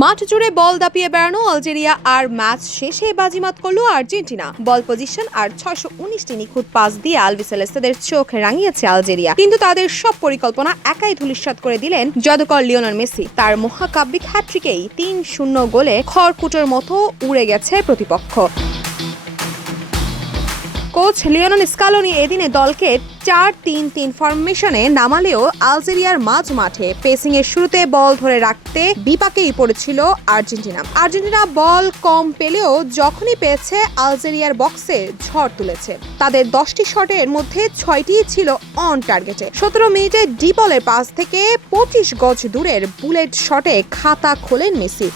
মাঠ জুড়ে বল দাপিয়ে বেড়ানো আলজেরিয়া আর ম্যাচ শেষে বাজিমাত করল আর্জেন্টিনা। বল পজিশন আর 619টি নিখুঁত পাস দিয়ে আলবিসেলেস্তেদের চোখ রাঙিয়েছে আলজেরিয়া, কিন্তু তাদের সব পরিকল্পনা একাই ধূলিসাৎ করে দিলেন জাদুকর লিওনেল মেসি। তার মহাকাব্যিক হ্যাট্রিকেই ৩-০ গোলে খড়কুটোর মতো উড়ে গেছে প্রতিপক্ষ। কোচ লিওনেল স্কালোনি এদিনে দলকে 4-3-3 ফরমেশনে নামালেও আলজেরিয়ার মাঝ মাঠে পেসিং এর শুরুতে বল ধরে রাখতে বিপাকেই পড়েছিল আর্জেন্টিনা বল কম পেলেও যখনই পেয়েছে আলজেরিয়ার বক্সে ঝড় তুলেছে। তাদের 10টি শটের মধ্যে 6টি ছিল অন টার্গেটে। 17 মিনিটে ডি বলের পাস থেকে 25 গজ দূরের বুলেট শটে খাতা খোলেন মেসি।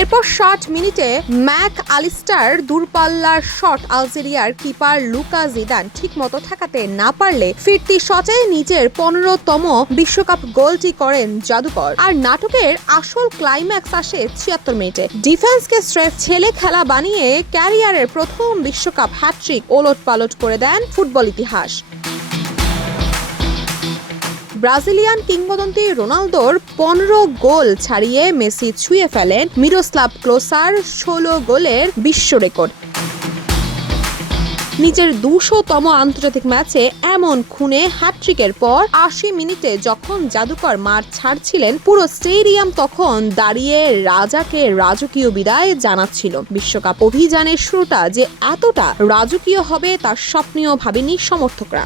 এরপর 60 মিনিটে ম্যাক আলিস্টার দূরপাল্লার শট আলজেরিয়ার কিপার লুকা জিদান ঠিকমতো ঠেকাতে না পারলে ফিরতি শটে নিজের 15তম বিশ্বকাপ গোলটি করেন জাদুকর। আর নাটকের আসল ক্লাইম্যাক্স আসে 76 মিনিটে। ডিফেন্সকে স্রেফ ছেলে খেলা বানিয়ে ক্যারিয়ারের প্রথম বিশ্বকাপ হ্যাট্রিক ওলটপালট করে দেন ফুটবল ইতিহাস। ব্রাজিলিয়ান কিংবদন্তি রোনালদোর 15 গোল ছাড়িয়ে মেসি ছুঁয়ে ফেলেন মিরোস্লাভ ক্লোসার 16 গোলের বিশ্ব রেকর্ড। নিজের 200তম আন্তর্জাতিক ম্যাচে এমন খুনে হ্যাট্রিকের পর 80 মিনিটে যখন জাদুকর মাঠ ছাড়ছিলেন, পুরো স্টেডিয়াম তখন দাঁড়িয়ে রাজাকে রাজকীয় বিদায় জানাচ্ছিল। বিশ্বকাপ অভিযানের শুরুটা যে এতটা রাজকীয় হবে তা স্বপ্নেও ভাবেনি সমর্থকরা।